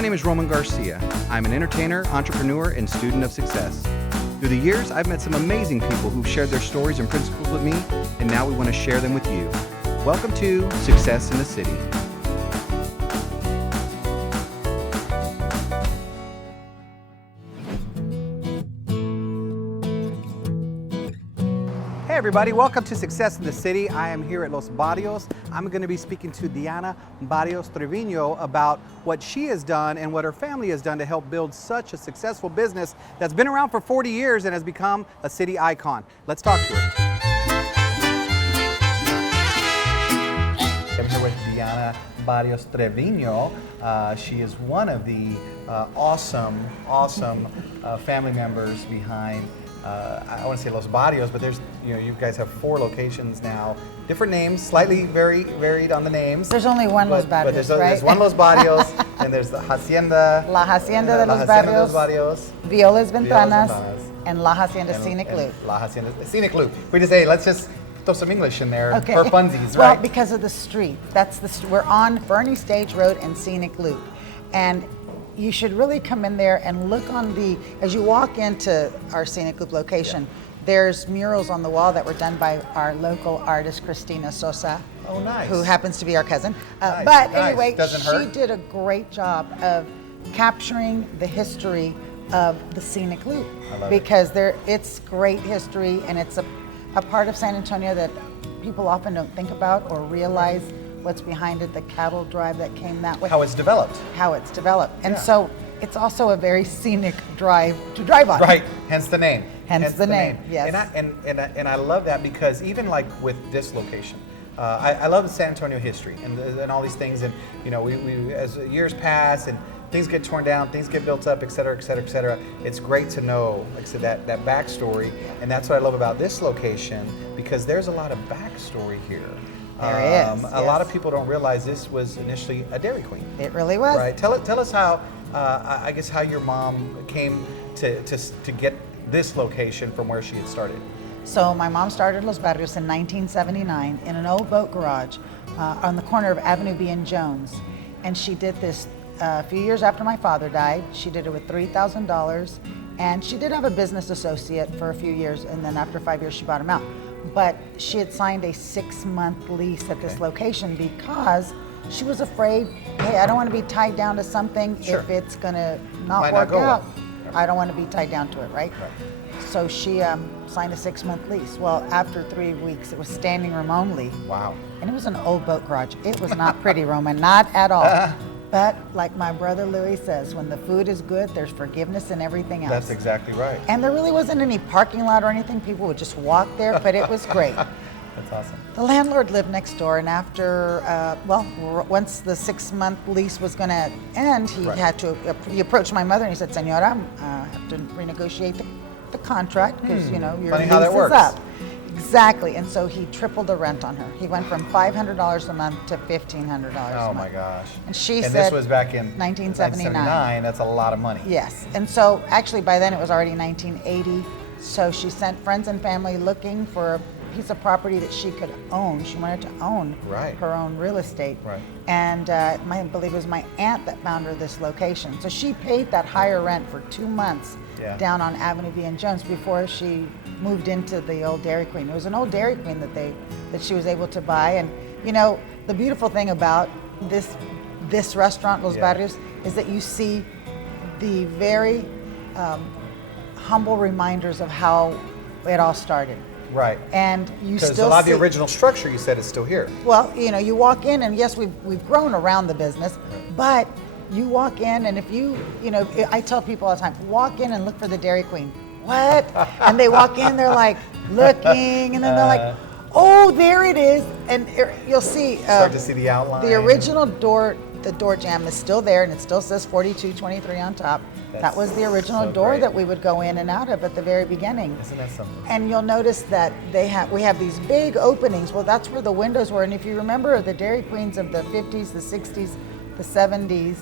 My name is Roman Garcia. I'm an entertainer, entrepreneur, and student of success. Through the years, I've met some amazing people who've shared their stories and principles with me, and now we want to share them with you. Welcome to Success in the City. Hey everybody, welcome to Success in the City. I am here at Los Barrios. I'm going to be speaking to Diana Barrios Trevino about what she has done and what her family has done to help build such a successful business that's been around for 40 years and has become a city icon. Let's talk to her. I'm here with Diana Barrios Trevino. She is one of the awesome family members behind I want to say Los Barrios, but there's, you guys have 4 locations now. Different names, slightly varied on the names. There's only one Los Barrios, but there's one Los Barrios, and there's the Hacienda. La Hacienda de Los Barrios, Violas Ventanas, and La Hacienda Scenic Loop. La Hacienda Scenic Loop. We just say, let's just throw some English in there for funsies, Well, right? because of the street. We're on Bernie Stage Road and Scenic Loop. And you should really come in there and look as you walk into our Scenic Loop location, there's murals on the wall that were done by our local artist, Christina Sosa. Oh, nice. Who happens to be our cousin. Nice, but nice. anyway, Doesn't she hurt. did a great job of capturing the history of the Scenic Loop. I love because it's great history, and it's a part of San Antonio that people often don't think about or realize what's behind it, the cattle drive that came that way. How it's developed. And so it's also a very scenic drive to drive on. Right, hence the name. Hence the name, yes. And I love that because even like with this location, I love the San Antonio history and all these things, and we as years pass and things get torn down, things get built up, et cetera, et cetera, et cetera. It's great to know, like I said, that backstory, and that's what I love about this location, because there's a lot of backstory here. There is. A lot of people don't realize this was initially a Dairy Queen. It really was. Right. Tell us how, I guess, how your mom came to get this location from where she had started. So my mom started Los Barrios in 1979 in an old boat garage on the corner of Avenue B and Jones. And she did this a few years after my father died. She did it with $3,000. And she did have a business associate for a few years, and then after 5 years she bought him out. But she had signed a 6-month lease at this location because she was afraid, hey, I don't want to be tied down to something if it's going to not work out. I don't want to be tied down to it, right? So she signed a 6-month lease. Well, after 3 weeks, it was standing room only. Wow. And it was an old boat garage. It was not pretty, Roman, not at all. But like my brother Louis says, when the food is good, there's forgiveness and everything else. That's exactly right. And there really wasn't any parking lot or anything. People would just walk there, but it was great. That's awesome. The landlord lived next door, and after, once the 6-month lease was going to end, he approached my mother and he said, Senora, I have to renegotiate the contract because, your lease is up. Exactly, and so he tripled the rent on her. He went from $500 a month to $1,500 a month. Oh my gosh. And she said, this was back in 1979. That's a lot of money. Yes, and so actually by then it was already 1980. So she sent friends and family looking for a piece of property that she could own. She wanted to own her own real estate. Right. And I believe it was my aunt that found her this location. So she paid that higher rent for 2 months down on Avenue B and Jones before she moved into the old Dairy Queen. It was an old Dairy Queen that she was able to buy. And the beautiful thing about this restaurant, Los Barrios, is that you see the very humble reminders of how it all started. Right. And you still see a lot of the original structure, you said, is still here. Well, you walk in, and yes, we've grown around the business, but you walk in, and if I tell people all the time, walk in and look for the Dairy Queen. What? And they walk in, they're like looking, and then they're like, oh, there it is. And you'll see. Start to see the outline. The original door, the door jamb is still there, and it still says 4223 on top. That was the original door that we would go in and out of at the very beginning. Isn't that something? And you'll notice that we have these big openings. Well, that's where the windows were. And if you remember the Dairy Queens of the 50s, the 60s, the 70s,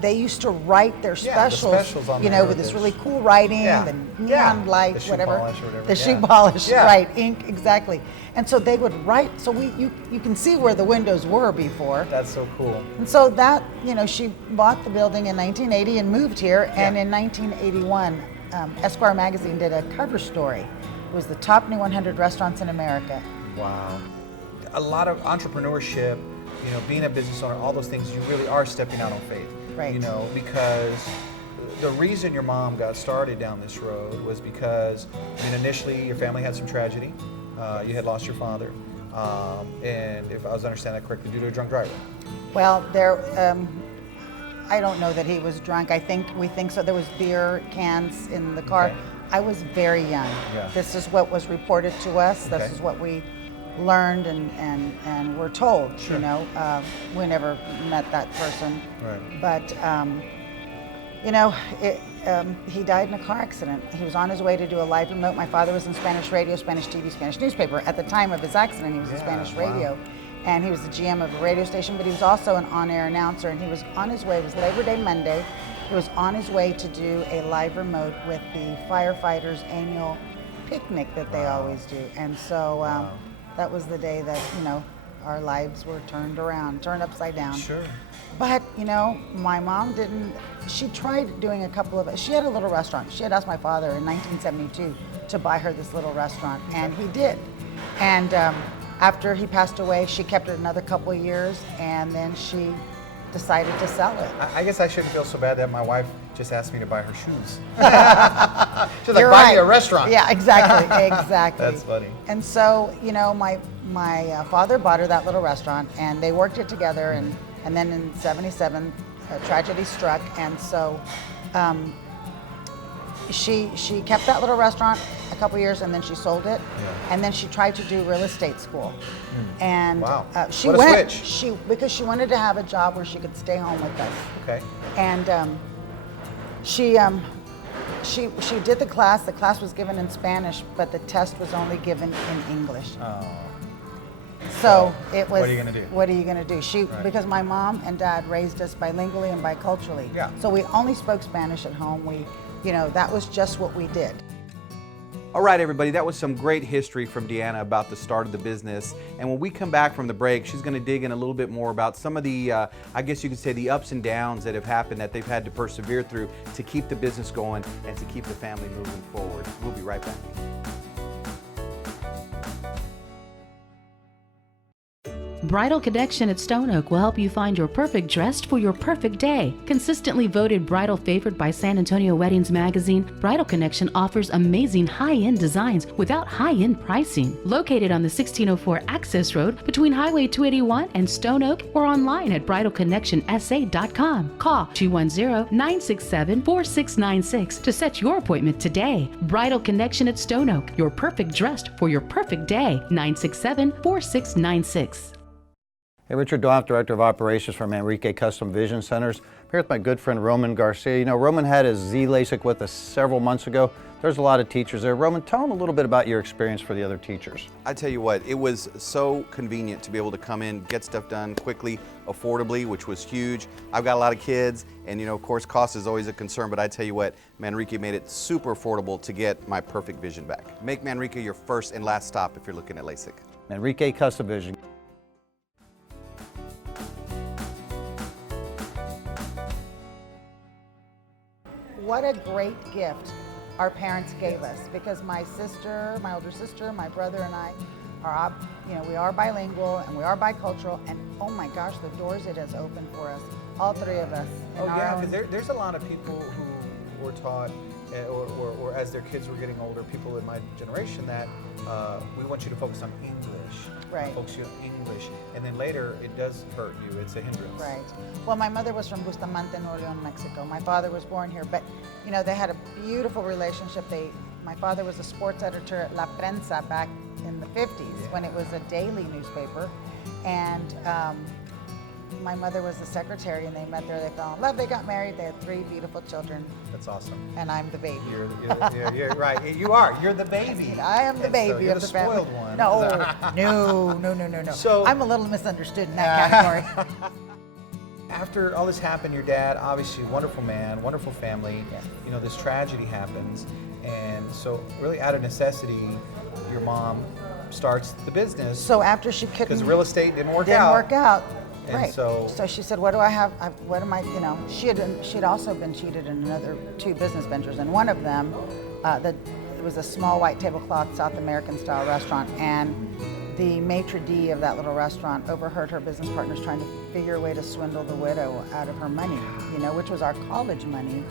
they used to write their Yeah, the specials, specials on you there know, with with this the really cool writing, Yeah. the Yeah. neon light, The shoe whatever. polish or whatever, The shoe yeah. polish, Yeah. right, ink, exactly. And so they would write, so you can see where the windows were before. That's so cool. And so that, you know, she bought the building in 1980 and moved here. And Yeah. in 1981, Esquire magazine did a cover story. It was the top new 100 restaurants in America. Wow. A lot of entrepreneurship, you know, being a business owner, all those things, you really are stepping out on faith. Right. You know, because the reason your mom got started down this road was because, I mean, initially your family had some tragedy. You had lost your father. And if I was understanding that correctly, due to a drunk driver. Well, I don't know that he was drunk. We think so. There was beer cans in the car. Okay. I was very young. Yeah. This is what was reported to us. This Okay. is what we learned and were told. Sure. You know, we never met that person. Right. But you know, he died in a car accident. He was on his way to do a live remote. My father was in Spanish radio, Spanish TV, Spanish newspaper. At the time of his accident, he was in Yeah, Spanish wow. radio. And he was the GM of a radio station, but he was also an on-air announcer. And he was on his way, it was Labor Day Monday. He was on his way to do a live remote with the firefighters' annual picnic that they Wow. always do. And so Wow. that was the day that, you know, our lives were turned around, turned upside down. Sure. But, you know, my mom she tried doing a couple of, she had a little restaurant. She had asked my father in 1972 to buy her this little restaurant, and he did. And after he passed away, she kept it another couple of years, and then she decided to sell it. I guess I shouldn't feel so bad that my wife just asked me to buy her shoes. She's like, You're buy me a right. restaurant. Yeah, exactly, exactly. That's funny. And so, you know, my father bought her that little restaurant, and they worked it together, and then in '77, a tragedy struck, and so she kept that little restaurant a couple years, and then she sold it, Yeah. and then she tried to do real estate school, and Wow. she What a went. switch. Because she wanted to have a job where she could stay home with us. Okay. And she did the class. The class was given in Spanish, but the test was only given in English. Oh. So it was. what are you gonna do? What are you gonna do? Right. Because my mom and dad raised us bilingually and biculturally. Yeah. So we only spoke Spanish at home. That was just what we did. All right, everybody, that was some great history from Deanna about the start of the business. And when we come back from the break, she's going to dig in a little bit more about some of the, I guess you could say, the ups and downs that have happened that they've had to persevere through to keep the business going and to keep the family moving forward. We'll be right back. Bridal Connection at Stone Oak will help you find your perfect dress for your perfect day. Consistently voted bridal favorite by San Antonio Weddings magazine, Bridal Connection offers amazing high-end designs without high-end pricing. Located on the 1604 Access Road between Highway 281 and Stone Oak, or online at bridalconnectionsa.com. Call 210-967-4696 to set your appointment today. Bridal Connection at Stone Oak, your perfect dress for your perfect day. 967-4696. Hey, Richard Donk, Director of Operations for Manrique Custom Vision Centers. I'm here with my good friend Roman Garcia. You know, Roman had his Z LASIK with us several months ago. There's a lot of teachers there. Roman, tell them a little bit about your experience for the other teachers. I tell you what, it was so convenient to be able to come in, get stuff done quickly, affordably, which was huge. I've got a lot of kids, and you know, of course, cost is always a concern, but I tell you what, Manrique made it super affordable to get my perfect vision back. Make Manrique your first and last stop if you're looking at LASIK. Manrique Custom Vision. What a great gift our parents gave us, because my older sister, my brother, and I are, we are bilingual and we are bicultural, and oh my gosh, the doors it has opened for us, all three of us. Oh yeah, because there's a lot of people who were taught, or as their kids were getting older, people in my generation, that we want you to focus on English. Right. Focus on English, and then later it does hurt you. It's a hindrance. Right. Well, my mother was from Bustamante, Nuevo León, Mexico. My father was born here, but they had a beautiful relationship. My father was a sports editor at La Prensa back in the 50s when it was a daily newspaper, and my mother was the secretary, and they met there. They fell in love. They got married. They had 3 beautiful children. That's awesome. And I'm the baby. You're right. You are. You're the baby. I am the And baby so you're of the spoiled family. one. No. So- I'm a little misunderstood in that category. after all this happened, your dad, obviously wonderful man, wonderful family, Yes. you know, this tragedy happens. And so really out of necessity, your mom starts the business. So after she couldn't, Because real estate didn't work out. And right? so- she said, "What do I have? What am I? You know?" She'd also been cheated in another 2 business ventures, and one of them, it was a small white tablecloth South American style restaurant, and the maitre d' of that little restaurant overheard her business partners trying to figure a way to swindle the widow out of her money, you know, which was our college money.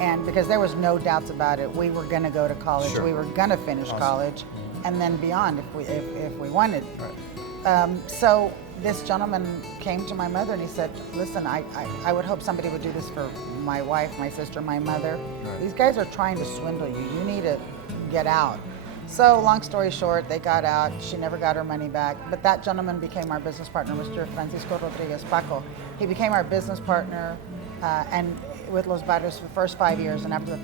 And because there was no doubts about it, we were going to go to college, Sure. we were going to finish college, and then beyond if we wanted. So this gentleman came to my mother and he said, "Listen, I would hope somebody would do this for my wife, my sister, my mother. These guys are trying to swindle you. You need to get out." So long story short, they got out. She never got her money back. But that gentleman became our business partner, Mr. Francisco Rodriguez Paco. He became our business partner, and with Los Barrios for the first 5 years. And after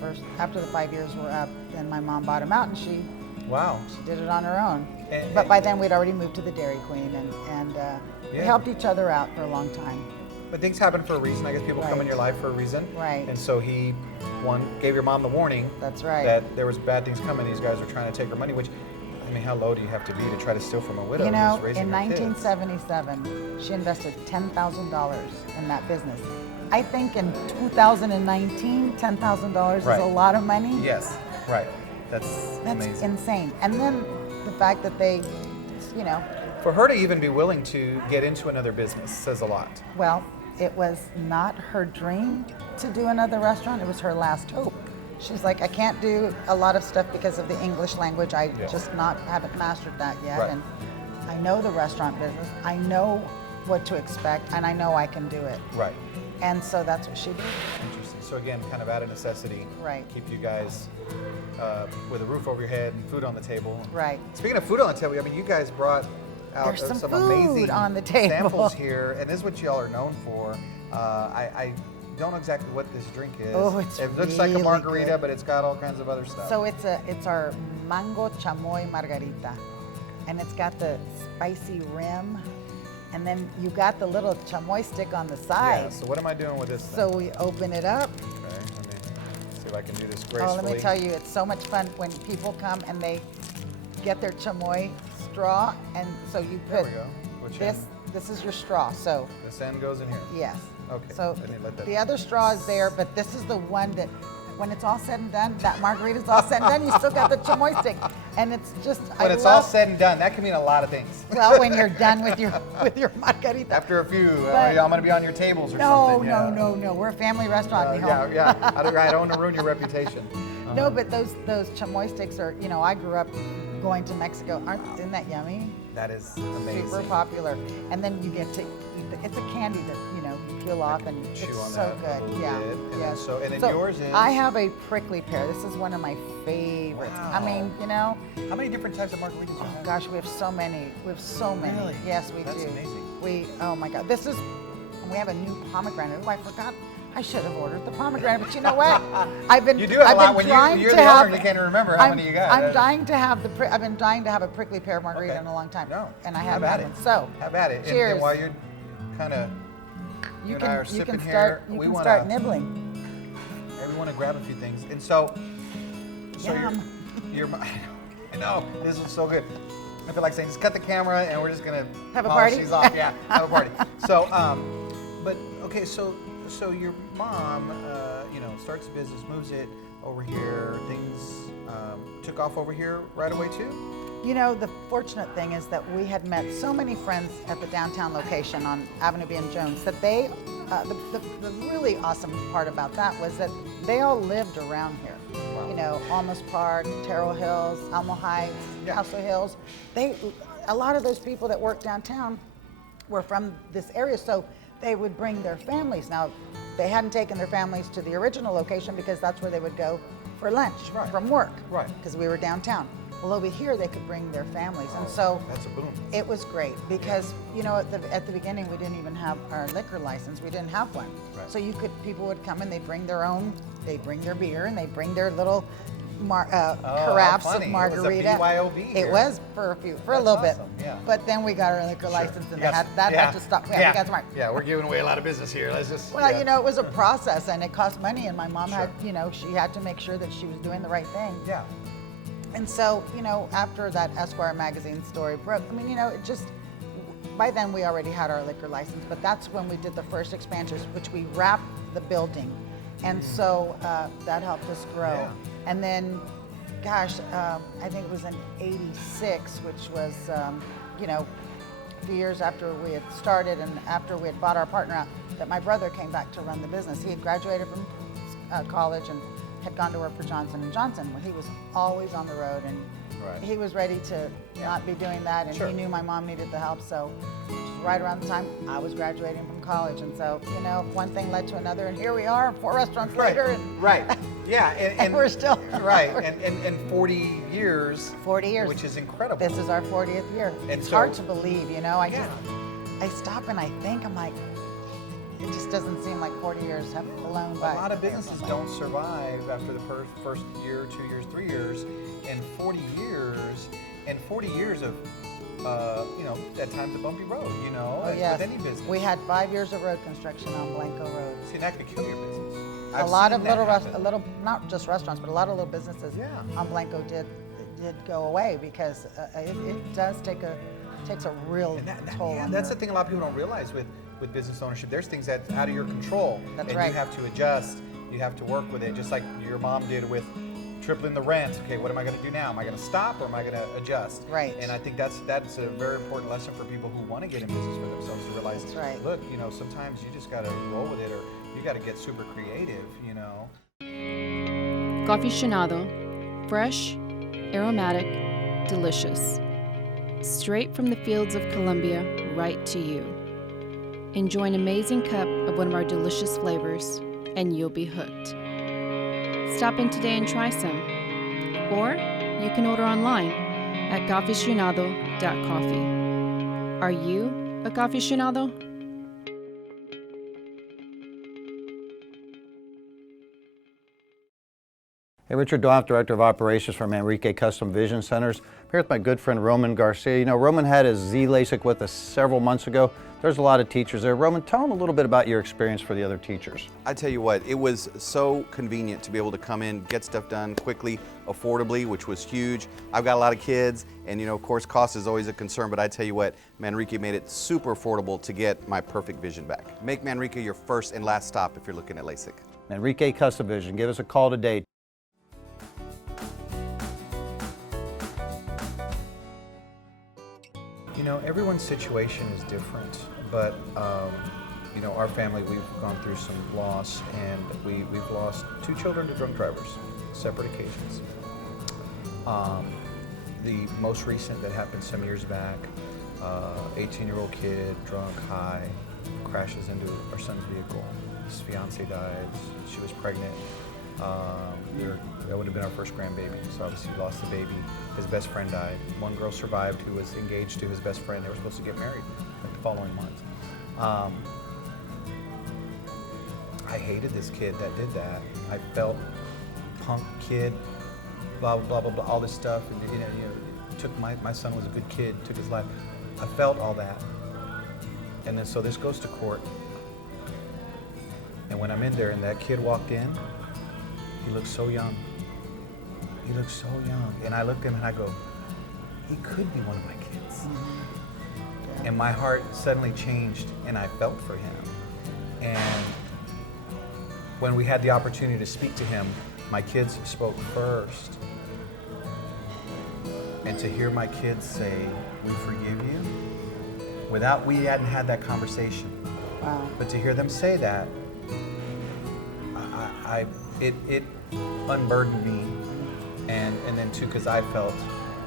the 5 years were up, then my mom bought him out, and she Wow. did it on her own. And- But by then we'd already moved to the Dairy Queen, and we Yeah. helped each other out for a long time. But things happen for a reason. I guess people come in Right. your life for a reason. Right. And so he, gave your mom the warning. That's right. That there was bad things coming. These guys are trying to take her money, which, I mean, how low do you have to be to try to steal from a widow You know, who's raising in her kids? 1977, she invested $10,000 in that business. I think in 2019, $10,000 Right. is a lot of money. Yes, right. That's That's amazing. insane. And then the fact that they, you know, For her to even be willing to get into another business says a lot. well, it was not her dream to do another restaurant. It was her last hope. She's like, I can't do a lot of stuff because of the English language. I Yeah. just haven't mastered that yet. Right. And I know the restaurant business. I know what to expect, and I know I can do it. Right. And so that's what she did. Interesting. So again, kind of out of necessity. Right. Keep you guys with a roof over your head and food on the table. Right. Speaking of food on the table, I mean, you guys brought out There's some food amazing on the table. samples here, and this is what y'all are known for. I don't know exactly what this drink is. Oh, it's It looks like a really margarita, good. but it's got all kinds of other stuff. So it's our mango chamoy margarita, and it's got the spicy rim, and then you got the little chamoy stick on the side. yeah, so what am I doing with this thing? So we open it up. Okay, let me see if I can do this gracefully. Oh, let me tell you, it's so much fun when people come and they get their chamoy straw, and so you There put we go. Which this. end? This is your straw. So This end goes in here. yes. Okay, So I need to let that- the other straw is there, but this is the one that, when it's all said and done, that margarita's all said and done, you still got the chamoy stick, and it's just. When it's all said and done, that can mean a lot of things. Well, when you're done with your margarita. After a few, But- I'm going to be on your tables or No, something. yeah. no. We're a family restaurant. Yeah, mijo. yeah. I don't want to ruin your reputation. No, but those chamoy sticks are, you know, I grew up going to Mexico. Isn't that yummy? That is amazing. Super popular. And then you get to eat it's a candy that, you know, you peel off and chew it's on so that a good. little Yeah. bit. And yeah. then and then yours is? I have a prickly pear. This is one of my favorites. I Wow. mean, you know, How many different types of margaritas do you oh have? gosh, we have so many. We have so many. Really? Yes, we That's do. amazing. Oh my God. We have a new pomegranate. Oh, I forgot. I should have ordered the pomegranate, but you know what? I've been You do have I've a lot been when trying you're to the have, owner, you can't remember how many you got. I'm dying to have I've been dying to have a prickly pear margarita Okay. in a long time. No. And I Have haven't at had it. one. So Have at it. And- Cheers. And while you're kind of, you and I are can you sipping can here, start we you can wanna- start nibbling. we want to grab a few things. And so Yum. you're, I know, this is so good. I feel like saying, just cut the camera and we're just going to Have a polish party? these off. Yeah, have a party. So, but okay, so your mom, starts the business, moves it over here. Things took off over here right away too. You know, the fortunate thing is that we had met so many friends at the downtown location on Avenue B and Jones that they, the really awesome part about that was that they all lived around here. Wow. You know, Almas Park, Terrell Hills, Almo Heights, Yeah. Paso Hills. A lot of those people that work downtown were from this area, so they would bring their families. Now, they hadn't taken their families to the original location because that's where they would go for lunch Right. from work. Right. Because we were downtown. Well, over here they could bring their families, and so That's a boom. it was great because you know at the beginning we didn't even have our liquor license. We didn't have one, Right. so people would come and they'd bring their beer and they'd bring their little carafes of funny. margarita. It was a BYOB It here. was for a That's little awesome, bit. yeah. But then we got our liquor license, and that had to stop. Yeah, we got smart. Yeah, we're giving away a lot of business here. Let's just. Well, yeah. you know, it was a process, and it cost money, and my mom Sure. had, you know, she had to make sure that she was doing the right thing. Yeah. And so, you know, after that Esquire magazine story broke, I mean, you know, it just, by then we already had our liquor license, but that's when we did the first expansions, which we wrapped the building. And so that helped us grow. Yeah. And then, gosh, I think it was in '86, which was, you know, a few years after we had started and after we had bought our partner out, that my brother came back to run the business. He had graduated from college and had gone to work for Johnson & Johnson. Well, he was always on the road, and Right. he was ready to not be doing that, and Sure. he knew my mom needed the help, so which was right around the time I was graduating from college. And so, you know, one thing led to another, and here we are 4 restaurants later. And Right. Yeah. And we're still right. And 40 years. 40 years. Which is incredible. This is our 40th year. And It's so- hard to believe, you know. Yeah. I stop and I think, I'm like, it just doesn't seem like 40 years have flown by. A lot of businesses don't survive after the first year, 2 years, 3 years, and 40 years of, you know, at times a bumpy road, you know, Oh, as yes. with any business. We had 5 years of road construction on Blanco Road. See, that could kill your business. A I've lot seen of that little, happen. not just restaurants, but a lot of little businesses Yeah. on Blanco did go away because it does takes a real toll on That's your- the thing a lot of people don't realize with business ownership. There's things that's out of your control, That's and right. you have to adjust. You have to work with it, just like your mom did with tripling the rent. Okay, what am I going to do now? Am I going to stop or am I going to adjust? Right. And I think that's a very important lesson for people who want to get in business for themselves to realize. That's right. Look, you know, sometimes you just got to roll with it, or you got to get super creative. You know. Coffeecionado, fresh, aromatic, delicious. Straight from the fields of Colombia, right to you. Enjoy an amazing cup of one of our delicious flavors, and you'll be hooked. Stop in today and try some. Or you can order online at coffeecionado.coffee. Are you a coffeecionado? Hey, Richard Doff, Director of Operations for Manrique Custom Vision Centers. I'm here with my good friend Roman Garcia. You know, Roman had his Z LASIK with us several months ago. There's a lot of teachers there. Roman, tell them a little bit about your experience for the other teachers. I tell you what, it was so convenient to be able to come in, get stuff done quickly, affordably, which was huge. I've got a lot of kids, and you know, of course, cost is always a concern, but I tell you what, Manrique made it super affordable to get my perfect vision back. Make Manrique your first and last stop if you're looking at LASIK. Manrique Custom Vision, give us a call today. You know, everyone's situation is different, but you know, our family, we've gone through some loss, and we've lost 2 children to drunk drivers, separate occasions. The most recent that happened some years back, 18-year-old kid, drunk, high, crashes into our son's vehicle. His fiance died. She was pregnant. That would have been our first grandbaby, so obviously we lost the baby. His best friend died. One girl survived who was engaged to his best friend. They were supposed to get married like the following month. I hated this kid that did that. I felt punk kid, blah, blah, blah, blah, all this stuff. And, you know, took my son was a good kid, took his life. I felt all that. And then so this goes to court. And when I'm in there and that kid walked in, he looked so young. He looked so young. And I looked at him and I go, he could be one of my kids. Mm-hmm. And my heart suddenly changed and I felt for him. And when we had the opportunity to speak to him, my kids spoke first. And to hear my kids say, we forgive you, we hadn't had that conversation. Wow. But to hear them say that, it unburdened me, and then too, because I felt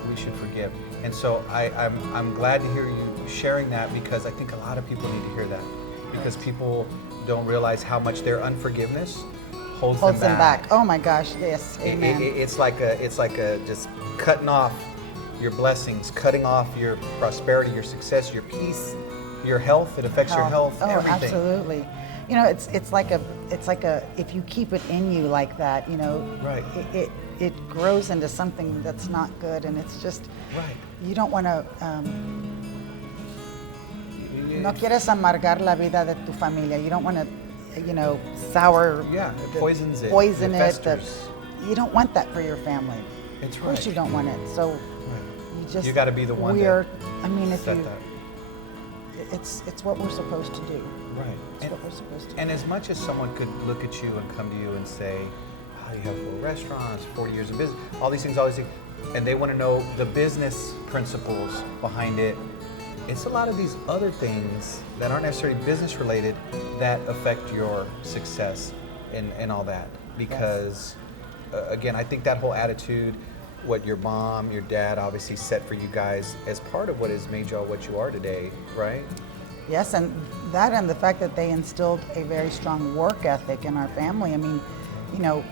we should forgive. And so I'm glad to hear you sharing that, because I think a lot of people need to hear that, because people don't realize how much their unforgiveness holds them back. Oh my gosh, yes, amen. It's like a just cutting off your blessings, cutting off your prosperity, your success, your peace, your health. It affects your health, Oh, everything. absolutely. you know, it's like a if you keep it in you like that, you know, Right. it grows into something that's not good, and it's just Right. you don't want to. No quieres amargar la vida de tu familia. You don't want to, you know, sour. Yeah, it poisons it. Poison It it. festers. You don't want that for your family. It's Of course right. you don't want it. So Right. you just. You gotta be the one We are. to I mean, if set you. that. It's what we're supposed to do. Right. It's what we're supposed to do. And as much as someone could look at you and come to you and say, oh, you have 4 restaurants, 40 years of business, all these things, and they want to know the business principles behind it, it's a lot of these other things that aren't necessarily business related that affect your success and all that. Because, again, I think that whole attitude, what your mom, your dad obviously set for you guys as part of what has made y'all what you are today, right? Yes, and that and the fact that they instilled a very strong work ethic in our family. I mean, you know,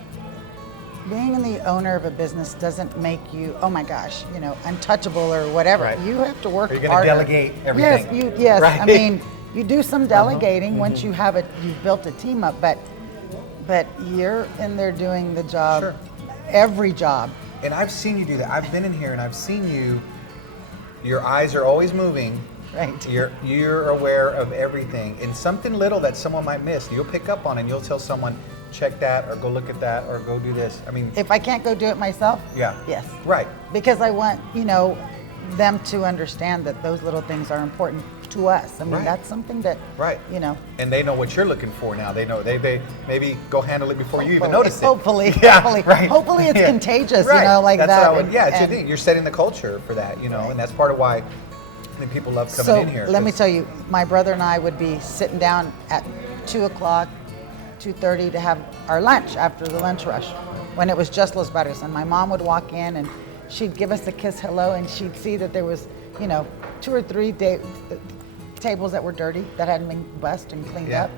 being the owner of a business doesn't make you, oh my gosh, you know, untouchable or whatever. Right. You have to work Are you gonna harder. delegate everything? Yes. Right. I mean, you do some delegating once you have it. You've built a team up, but you're in there doing the job, Sure. every job. And I've seen you do that. I've been in here and I've seen you, your eyes are always moving. Right. You're aware of everything. And something little that someone might miss, you'll pick up on and you'll tell someone, check that or go look at that or go do this. I mean, If I can't go do it myself, yeah. yes. Right. Because I want, you know, them to understand that those little things are important to us. I mean, Right. that's something that, Right. you know. And they know what you're looking for now. They know they maybe go handle it before you even notice it. Hopefully, Yeah, hopefully, right. hopefully it's Yeah. contagious, Right. you know, like that's that. What I would, yeah, it's your And- thing. You're setting the culture for that, you know, Right. and that's part of why I think people love coming So in here. let me 'cause- tell you, my brother and I would be sitting down at 2 o'clock, 2:30 to have our lunch after the lunch rush, when it was just Los Barrios. And my mom would walk in and she'd give us a kiss hello, and she'd see that there was, you know, 2 or 3 tables that were dirty that hadn't been bussed and cleaned Yeah. up.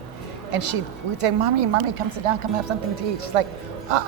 And we'd say, Mommy, come sit down, come have something to eat. She's like,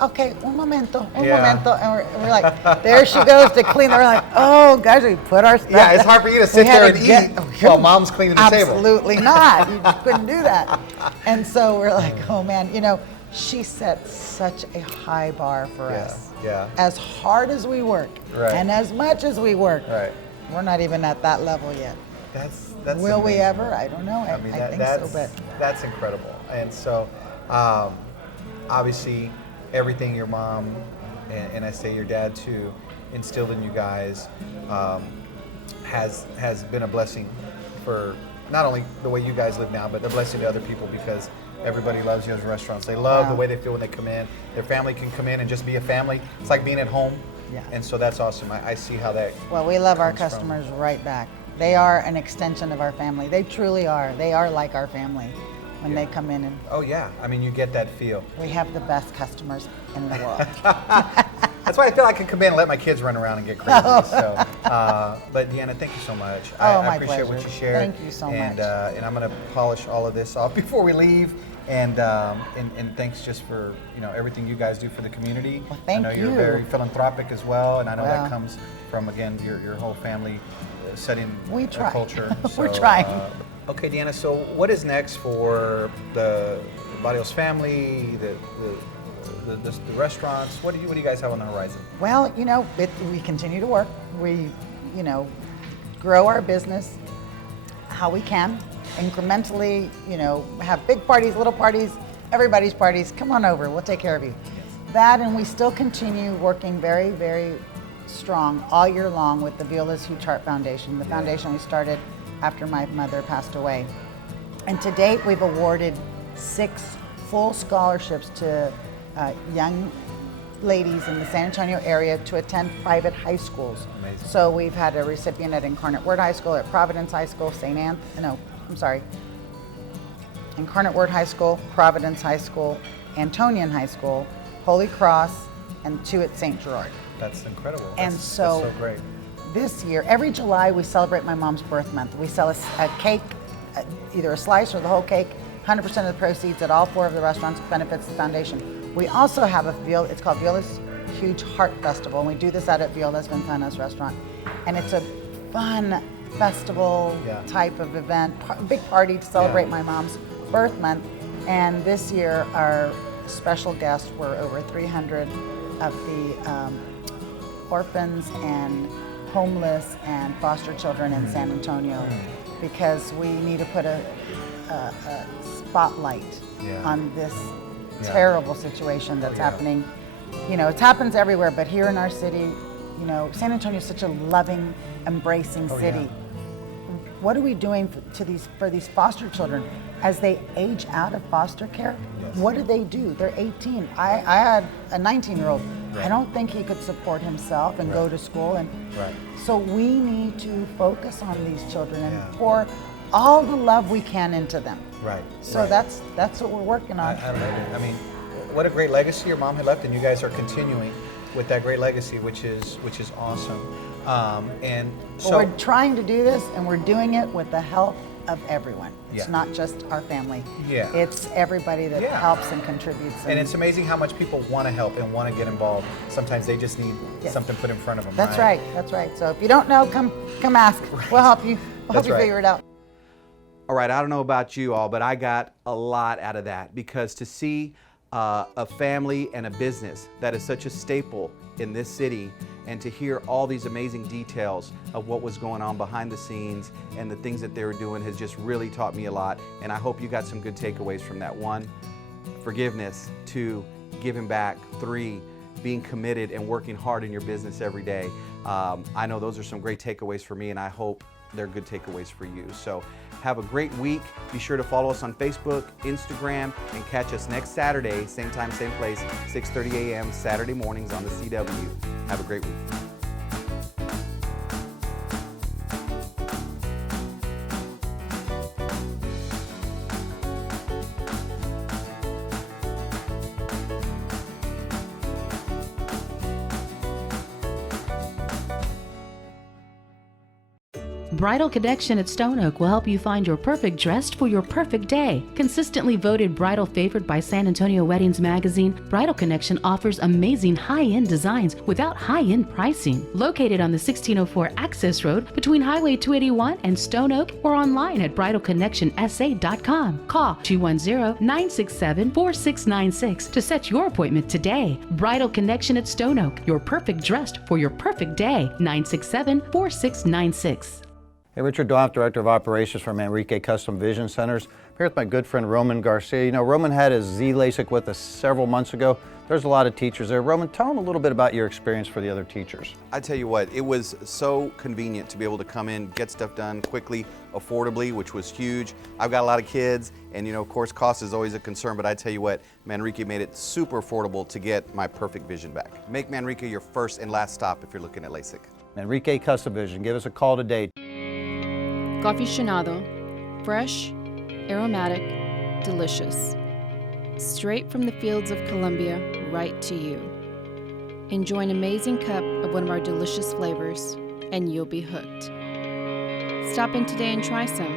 okay, un momento. And we're like, there she goes to clean. We're like, oh, guys, we put our stuff. Yeah, it's hard for you to sit We had there to and get- eat while mom's cleaning the table. Absolutely not. You just couldn't do that. And so we're like, oh man, you know, she set such a high bar for Yeah, us. yeah. As hard as we work, Right. and as much as we work, Right. we're not even at that level yet. That's Will we amazing. ever? I don't know. I mean, think that's, so, but that's incredible. And so, obviously, everything your mom and I say your dad too instilled in you guys has been a blessing for not only the way you guys live now, but a blessing to other people because everybody loves you as restaurants. They love Wow. the way they feel when they come in. Their family can come in and just be a family. It's like being at home. Yeah. And so that's awesome. I see how that. well, we love our comes from. customers right back. They are an extension of our family. They truly are. They are like our family when they come in, and Oh yeah. I mean, you get that feel. we have the best customers in the world. That's why I feel I can come in and let my kids run around and get crazy. So, but Deanna, thank you so much. Oh, I my appreciate what pleasure. you shared. Thank you so and, much. And I'm going to polish all of this off before we leave. And thanks just for everything you guys do for the community. Well, thank I know you're you. very philanthropic as well, and I know Well. that comes from again your whole family setting We try. culture. We're trying. Okay, Deanna. So what is next for the Barrios family, the restaurants? What do you guys have on the horizon? Well, you know, we continue to work. We, you know, grow our business how we can, incrementally, you know, have big parties, little parties, everybody's parties. Come on over, we'll take care of you. That, and we still continue working very, very strong all year long with the Viola's Huge Heart Foundation, the foundation we started after my mother passed away. And to date, we've awarded 6 full scholarships to young ladies in the San Antonio area to attend private high schools. Amazing. So we've had a recipient at Incarnate Word High School, at Providence High School, Incarnate Word High School, Providence High School, Antonian High School, Holy Cross, and 2 at St. Gerard. That's incredible. And That's so- so great. This year, every July, we celebrate my mom's birth month. We sell a cake, either a slice or the whole cake. 100% of the proceeds at all 4 of the restaurants benefits the foundation. We also have it's called Viola's Huge Heart Festival, and we do this out at Viola's Ventanas restaurant. And it's a fun festival Yeah. type of event, big party to celebrate Yeah. my mom's birth month. And this year, our special guests were over 300 of the orphans and homeless and foster children in San Antonio, because we need to put a spotlight on this terrible situation that's happening. You know, it happens everywhere, but here in our city, you know, San Antonio is such a loving, embracing city. What are we doing for these foster children as they age out of foster care? What do they do? They're 18. I had a 19-year-old. I don't think he could support himself and go to school. And so we need to focus on these children and pour all the love we can into them. So that's what we're working on. I love it. I mean, what a great legacy your mom had left, and you guys are continuing with that great legacy, which is awesome. And so we're trying to do this, and we're doing it with the help of everyone. It's not just our family. It's everybody that helps and contributes. And it's amazing how much people want to help and want to get involved. Sometimes they just need something put in front of them. That's right. That's right. So if you don't know, come ask. We'll help you. We'll help you figure it out. All right, I don't know about you all, but I got a lot out of that, because to see a family and a business that is such a staple in this city, and to hear all these amazing details of what was going on behind the scenes and the things that they were doing has just really taught me a lot. And I hope you got some good takeaways from that. 1, forgiveness. 2, giving back. 3, being committed and working hard in your business every day. I know those are some great takeaways for me, and I hope they're good takeaways for you. So have a great week. Be sure to follow us on Facebook, Instagram, and catch us next Saturday, same time, same place, 6:30 a.m. Saturday mornings on the CW. Have a great week. Bridal Connection at Stone Oak will help you find your perfect dress for your perfect day. Consistently voted bridal favorite by San Antonio Weddings magazine, Bridal Connection offers amazing high-end designs without high-end pricing. Located on the 1604 Access Road between Highway 281 and Stone Oak, or online at bridalconnectionsa.com. Call 210-967-4696 to set your appointment today. Bridal Connection at Stone Oak, your perfect dress for your perfect day. 967-4696. Hey, Richard Doff, Director of Operations for Manrique Custom Vision Centers. I'm here with my good friend Roman Garcia. You know, Roman had his Z-LASIK with us several months ago. There's a lot of teachers there. Roman, tell them a little bit about your experience for the other teachers. I tell you what, it was so convenient to be able to come in, get stuff done quickly, affordably, which was huge. I've got a lot of kids, and you know, of course, cost is always a concern, but I tell you what, Manrique made it super affordable to get my perfect vision back. Make Manrique your first and last stop if you're looking at LASIK. Manrique Custom Vision, give us a call today. Aficionado, fresh, aromatic, delicious. Straight from the fields of Colombia, right to you. Enjoy an amazing cup of one of our delicious flavors, and you'll be hooked. Stop in today and try some.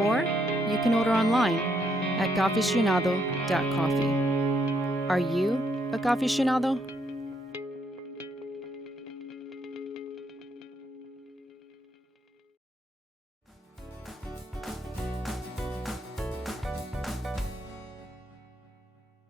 Or you can order online at coffeeaficionado.coffee. Are you a coffeeaficionado?